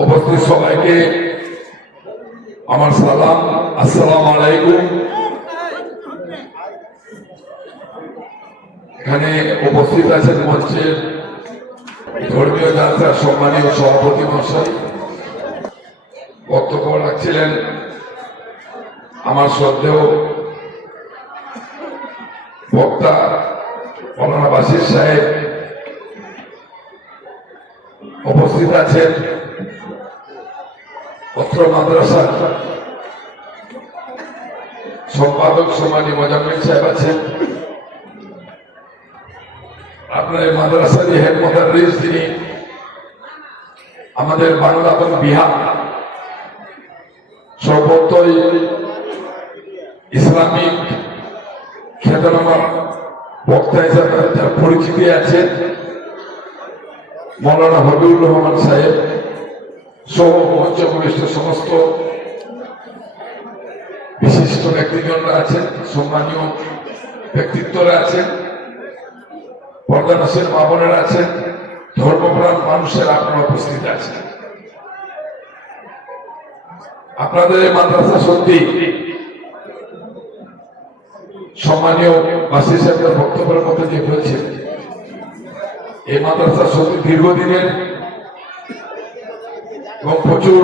উপস্থিত সবাইকে আমার সালাম, আসসালামু আলাইকুম। এখানে উপস্থিত আছেন মঞ্চের ধর্মীয় যাত্রার সম্মানীয় সভাপতি মহাশয়, বক্তব্য রাখছিলেন আমার শ্রদ্ধেয় বক্তা মৌলানা বাশির সাহেব, উপস্থিত আছেন অত্র মাদ্রাসার সম্পাদক সম্মানী মোজাম্মেল সাহেব আছেন, আপনার মাদ্রাসারই হেড মুদাররিস যিনি আমাদের বাংলা এবং বিহার সর্বত্রই ইসলামিক খ্যাতনামা বক্তা হিসাবে যার পরিচিতি আছেন মৌলানা হবিবুর রহমান সাহেব সহ মঞ্চভূমিষ্ঠ সমস্ত বিশিষ্ট ব্যক্তিজনরা আছেন, সম্মানীয় ব্যক্তিত্বরা আছেন, পর্দানসীন মা বোনেরা আছেন, ধর্মপ্রাণ মানুষের আপনারা উপস্থিত আছেন। আপনাদের এই মাদ্রাসা সত্যি সম্মানীয় বাসী সাহেবের বক্তব্যের মধ্যে যে হয়েছে, এই মাদ্রাসা সত্যি দীর্ঘদিনের এবং প্রচুর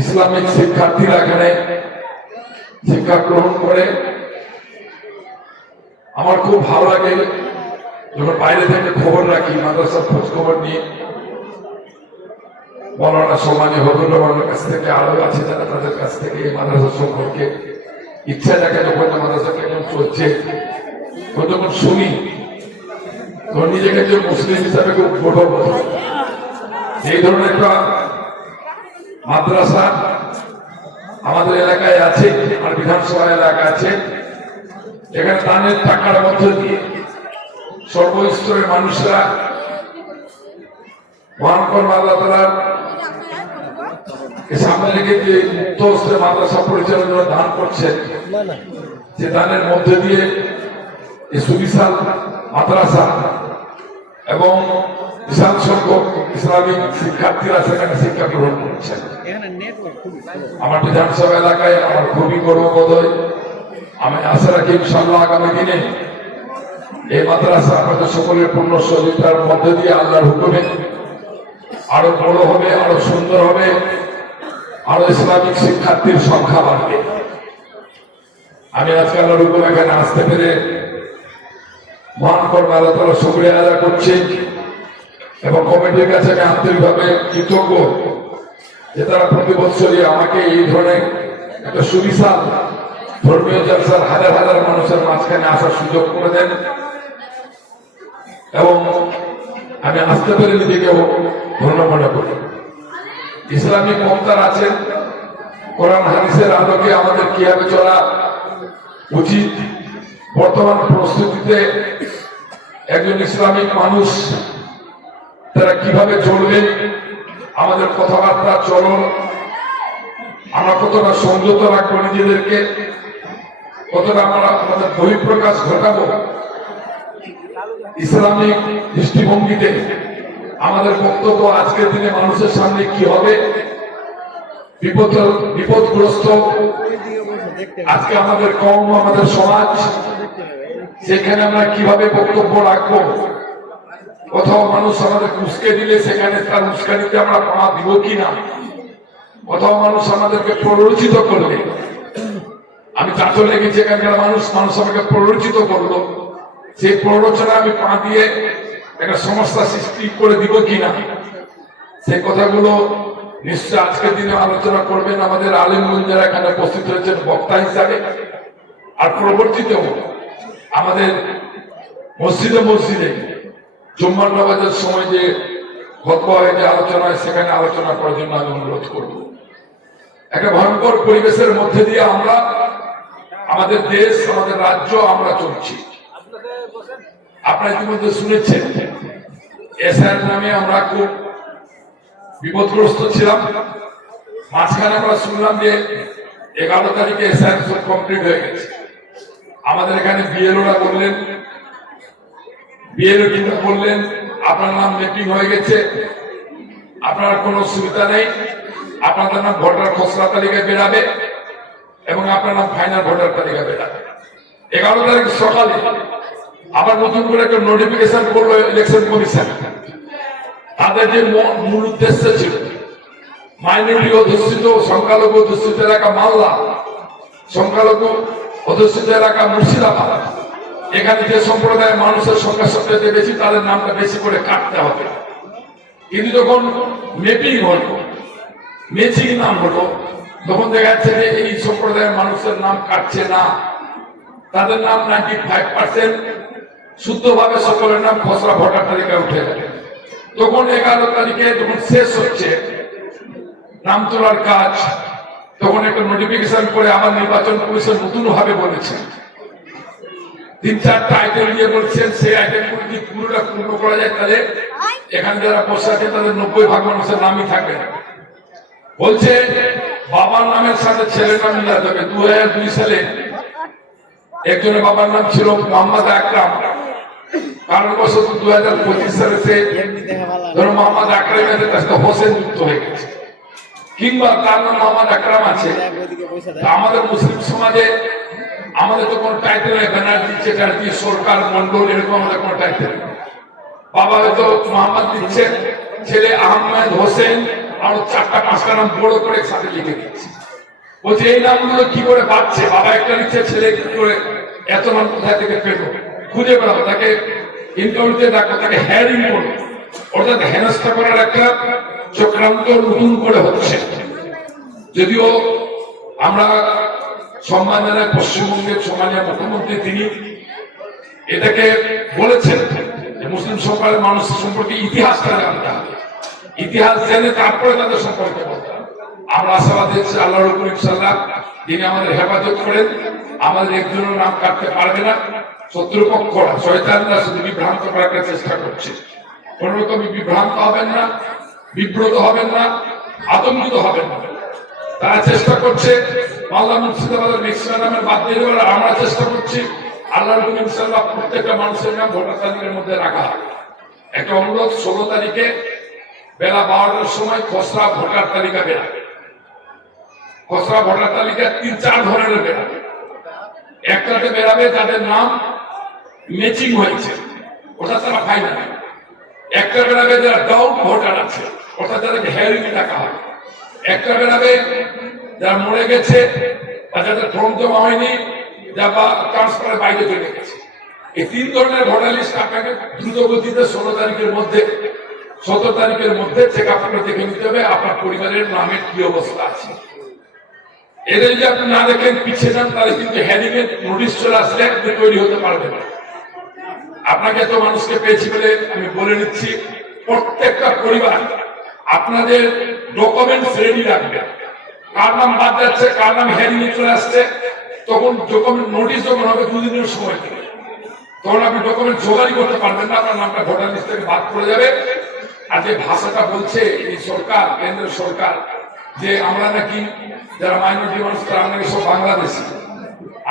ইসলামিক শিক্ষার্থীরা এখানে শিক্ষা গ্রহণ করে। আমার খুব ভালো লাগে যখন বাইরে থেকে খবর রাখি, মাদ্রাসার খোঁজ খবর নিয়ে মৌলানা সম্মানীয় হবিবুর রহমানের কাছ থেকে আরো আছে যারা, তাদের কাছ থেকে এই মাদ্রাসা সম্পর্কে ইচ্ছা থাকে যখন মাদ্রাসা কেমন চলছে তখন শুনি, তখন নিজেকে যে মুসলিম হিসাবে খুব গর্ব। এই ধরনের একটা মাদ্রাসা আমাদের এলাকায় আছে, আর বিধানসভা এলাকা আছে, এখানে দানের টাকার মধ্য দিয়ে সর্বস্তরের মানুষরা মহানকর আল্লাহ তাআলার সামনে রেখে যে মুক্ত হস্তে মাদ্রাসা পরিচালনা দান করছেন, যে দানের মধ্যে দিয়ে এই সুবিশাল মাদ্রাসা এবং বিশাল সংখ্যক ইসলামিক শিক্ষার্থীরা সেখানে শিক্ষা গ্রহণ করছেন। আমার বিধানসভা এলাকায় আমার খুবই গর্ববোধ হয়। আমি আশা রাখি ইনশাআল্লাহ আগামী দিনে এই মাদ্রাসা আপনাদের সকলের পূর্ণ সহযোগিতার মধ্যে দিয়ে আল্লাহর হুকুমে আরো বড় হবে, আরো সুন্দর হবে, আরো ইসলামিক শিক্ষার্থীর সংখ্যা বাড়বে। আমি আজকে আল্লাহর হুকুমে এখানে আসতে পেরে মহান করবে আল্লাহ তাআলা শুকরিয়া আদায় করছি এবং কমিটির কাছে আমি আন্তরিকভাবে কৃতজ্ঞ যে তারা প্রতি বছরই আমাকে এই ধরনের একটা সুবিশাল ধর্মীয় জলসার হাজার হাজার মানুষের মাঝখানে আসার সুযোগ করে দেন এবং আমি আসতে পেরে নিজেকে ধন্য মনে করি। ইসলামিক বক্তার আছেন, কোরআন হাদিসের আলোকে আমাদের কিভাবে চলা উচিত, বর্তমান প্রস্তুতিতে একজন ইসলামিক মানুষ তারা কিভাবে চলবে, আমাদের কথাবার্তা চলন, আমরা কতটা সংযত রাখবো নিজেদেরকে, কতটা আমরা আমাদের বহিঃপ্রকাশ ঘটাবো ইসলামিক দৃষ্টিভঙ্গিতে, আমাদের বক্তব্য আজকের দিনে মানুষের সামনে কি হবে, বিপদগ্রস্ত আজকে আমাদের কওম, আমাদের সমাজ, সেখানে আমরা কিভাবে বক্তব্য রাখবো। কোথাও মানুষ আমাদেরকে উস্কে দিলে সেখানে তার উস্কানিতে আমরা পা দিব কিনা, কোথাও মানুষ আমাদেরকে প্ররোচিত করলে, আমি চাচলে গেছি এখানকার মানুষ আমাকে প্ররোচিত করলো, সেই প্ররোচনা আমি পা দিয়ে একটা সমস্যা সৃষ্টি করে দিব কিনা, সেই কথাগুলো নিশ্চয় আজকের দিনে আলোচনা করবেন আমাদের আলেমগঞ্জ যারা এখানে উপস্থিত হয়েছেন বক্তা হিসাবে। আর পরবর্তীতেও আমাদের মসজিদে জুম্মার নামাজের সময় যে খতবা হয়, যে আলোচনা হয়, সেখানে আলোচনা করার জন্য আমি অনুরোধ করব। একটা ভয়ঙ্কর পরিবেশের মধ্যে দিয়ে আমরা আমাদের দেশ, আমাদের রাজ্য আমরা চলছি। আপনারা ইতিমধ্যে শুনেছেন এসআর নামে আমরা খুব বিপদগ্রস্ত ছিলাম। মাঝখানে আমরা শুনলাম যে 11 তারিখে এসআর কমপ্লিট হয়ে গেছে। আমাদের এখানে বিএলওরা বললেন, বিএলও কিন্তু বললেন আপনার নাম ম্যাপিং হয়ে গেছে, আপনার কোনো অসুবিধা নেই, আপনাদের নাম ভোটার খসড়া তালিকায় বেরাবে এবং আপনার নাম ফাইনাল ভোটার তালিকা বেরাবে। 11 তারিখ সকালে আবার নতুন করে একটা নোটিফিকেশন করলো ইলেকশন কমিশন। তাদের যে মূল উদ্দেশ্য ছিল মাইনরিটি অধ্যুষিত সংখ্যালঘু অধ্যুষিত এলাকা মালদা, সংখ্যালঘু অধ্যুষিত এলাকা মুর্শিদাবাদ, এখানে যে সম্প্রদায়ের মানুষের সংখ্যা সবচেয়ে বেশি তাদের নামটা বেশি করে কাটতে হবে। কিন্তু যখন মেপিং হলো, ম্যাচিং নাম হলো, তখন দেখা যাচ্ছে যে এই সম্প্রদায়ের মানুষের নাম কাটছে না, তাদের নাম 95% শুদ্ধভাবে সকলের নাম খসড়া ভোটার তালিকায় উঠে গেছে। তখন 11 তারিখে যখন শেষ হচ্ছে নাম তোলার কাজ, তখন একটা নোটিফিকেশন করে আবার নির্বাচন কমিশন নতুন ভাবে বলেছেন 3-4টা আইটেম নিয়ে বলছেন, সেই আইটেম যদি পুরোটা পূর্ণ করা যায় তাহলে এখানে যারা বসে আছে তাদের 90% মানুষের নামই থাকবে না। বলছে বাবার নামের সাথে ছেলের নাম মিলাতে হবে। 2002 সালে একজনের বাবার নাম ছিল মোহাম্মদ আকরাম, কারণবশত 2025 সালে সে ধরো মোহাম্মদ আকরামের কাছে হোসেন যুক্ত হয়ে গেছে, কিংবা তার নাম মোহাম্মদ আকরাম আছে। আমাদের মুসলিম সমাজে আমাদের তো কোনো টাইটেল নেই, ব্যানার্জি, চ্যাটার্জি, সরকার, মন্ডল, এরকম আমাদের কোনো টাইটেল। বাবা হয়তো মোহাম্মদ দিচ্ছে, ছেলে আহমেদ, হোসেন, আরো 4টা-5টা নাম বড় করে সাথে লিখে দিচ্ছে। বলছে এই নামগুলো কি করে পাচ্ছে, বাবা একটা লিখছে, ছেলে কি করে এত নাম কোথায় থেকে পেলো, খুঁজে বেড়াবো, তাকে ইন্টারভিউতে দেখো, তাকে হ্যারিং করো, অর্থাৎ হেনস্থা করার একটা চক্রান্ত নতুন করে হচ্ছে। যদিও আমরা সম্মান জানাই পশ্চিমবঙ্গের সম্মানীয় মুখ্যমন্ত্রী, তিনি এটাকে বলেছেন যে মুসলিম সম্প্রদায়ের মানুষ সম্পর্কে ইতিহাসটা জানতে হবে, ইতিহাস জেনে তারপরে তাদের সম্পর্কে বলতে হবে। আমরা আশাবাদ দিচ্ছি আল্লাহর উপর ইনশাআল্লাহ তিনি আমাদের হেফাজত করেন, আমাদের একজনের নাম কাটতে পারবে না। শত্রুপক্ষরা, শয়তানরা শুধু বিভ্রান্ত করার চেষ্টা করছে। কোন রকমই বিভ্রান্ত হবেন না, বিব্রত হবেন না, আতঙ্কিত হবেন না। তারা চেষ্টা করছে মালদা মুর্শিদাবাদের ম্যাক্সিমাম নামের বাদ দিয়ে দেওয়ার, আমরা চেষ্টা করছি আল্লাহর হুকুম ইনশাআল্লাহ প্রত্যেকটা মানুষের নাম ভোটার তালিকার মধ্যে রাখা হবে। একটা অনুরোধ, 16 তারিখে বেলা 12টার সময় খসড়া ভোটার তালিকা বেরাবে। খসড়া ভোটার তালিকা 3-4 ধরনের বেরাবে। একটাতে বেরাবে যাদের নাম ম্যাচিং হয়েছে, ওটা তারা ফাইনাল। একটা বেরাবে যারা ডাউট ভোটার আছে, ওটা তাদেরকে হেয়ারিং ডাকা হবে। একটা বেরাবে যারা মরে গেছে বা যাদের ফর্ম জমা হয়নি, যা বা ট্রান্সফারের বাইরে চলে গেছে। এই 3 ধরনের ভোটার লিস্ট আপনাকে দ্রুত গতিতে 16 তারিখের মধ্যে 17 তারিখের মধ্যে চেক আপ করে দেখে নিতে হবে আপনার পরিবারের নামের কি অবস্থা আছে। এদের যদি আপনি না দেখেন, পিছিয়ে যান, তাহলে কিন্তু হেডিং এর নোটিশ চলে আসলে আপনি তৈরি হতে পারবেন। আপনাকে এত মানুষকে পেয়েছি বলে আমি বলে নিচ্ছি, প্রত্যেকটা পরিবার আপনাদের ডকুমেন্টস রেডি রাখবেন। কার নাম বাদ যাচ্ছে, কার নাম হেডিং এ চলে আসছে, তখন ডকুমেন্ট নোটিশ যখন হবে 2 দিনের সময় থেকে, তখন আপনি ডকুমেন্ট জোগাড়ি করতে পারবেন না, আপনার নামটা ভোটার লিস্ট থেকে বাদ পড়ে যাবে। আর যে ভাষাটা বলছে এই সরকার, কেন্দ্রের সরকার, যে আমরা নাকি যারা মাইনরিটি মানুষ তারা নাকি সব বাংলাদেশি,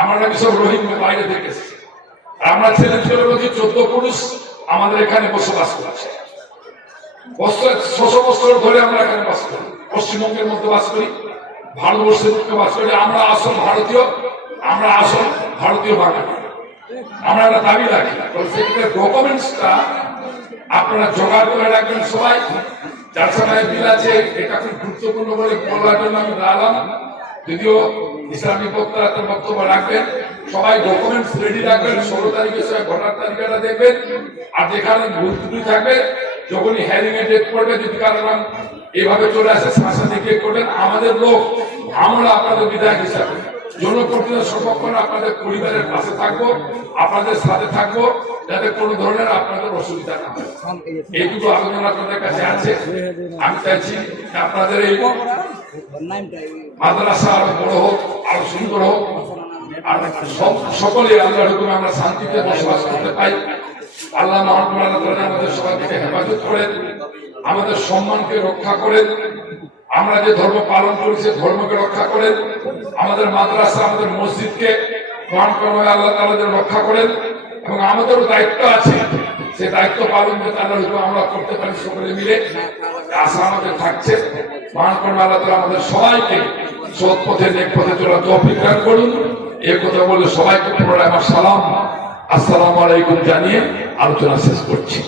আমরা নাকি সব রোহিঙ্গা বাইরে থেকে এসেছি। আমরা ছেলে ছেলে বলছি 14 পুরুষ আমাদের এখানে বসবাস করছে, 600 বছর ধরে আমরা এখানে বাস করি, পশ্চিমবঙ্গের মধ্যে বাস করি, ভারতবর্ষের মধ্যে বাস করি। আমরা আসল ভারতীয়, আমরা আসল ভারতীয় বাঙালি, আমরা একটা দাবি রাখি। সেক্ষেত্রে ডকুমেন্টসটা আপনারা জোগাড় করে রাখবেন সবাই। যার সময় বিল আছে, এটা খুব গুরুত্বপূর্ণ বলে বলার জন্য আমি দাঁড়ালাম। যদিও ইসলামী বক্তারা তার বক্তব্য রাখবেন, সবাই ডকুমেন্টস রেডি রাখবেন। 16 তারিখের সময় ভোটার তালিকাটা দেখবেন, আর যেখানে ভুল ত্রুটি থাকবে যখনই হ্যারিং এর ডেট পড়বে, যদি কারো নাম এভাবে চলে আসে সাথে দেখে করবেন। আমাদের লোক, আমরা আপনাদের বিধায়ক হিসাবে জনপ্রতিনিধি সর্বক্ষণ আপনাদের পরিবারের পাশে থাকবো, আপনাদের সাথে থাকবো, যাতে কোনো ধরনের আপনাদের অসুবিধা না হয়। এইটুকু আলোচনা আপনাদের কাছে আছে। আমি চাইছি আপনাদের এই মাদ্রাসা আরো বড় হোক, আরো সুন্দর হোক, আর সকলে আল্লাহর হুকুমে আমরা শান্তিতে বসবাস করতে পাই। আল্লাহ আমাদের সবাইকে হেফাজত করেন, আমাদের সম্মানকে রক্ষা করেন, আমরা যে ধর্ম পালন করি সে ধর্মকে রক্ষা করেন, আমাদের মাদ্রাসা, আমাদের মসজিদকে আল্লাহ তাআলা রক্ষা করেন। এবং আমাদেরও দায়িত্ব আছে, সে দায়িত্ব পালন করতে আমরা করতে পারি সকলে মিলে। আশা আমাদের থাকছে। মহান করুন আল্লাহ তাআলা আমাদের সবাইকে সৎ পথে নেক পথে চলার তৌফিক দান করুন। এই কথা বলে সবাইকে পুনরায় আমার সালাম, আসসালামু আলাইকুম জানিয়ে আলোচনা শেষ করছি।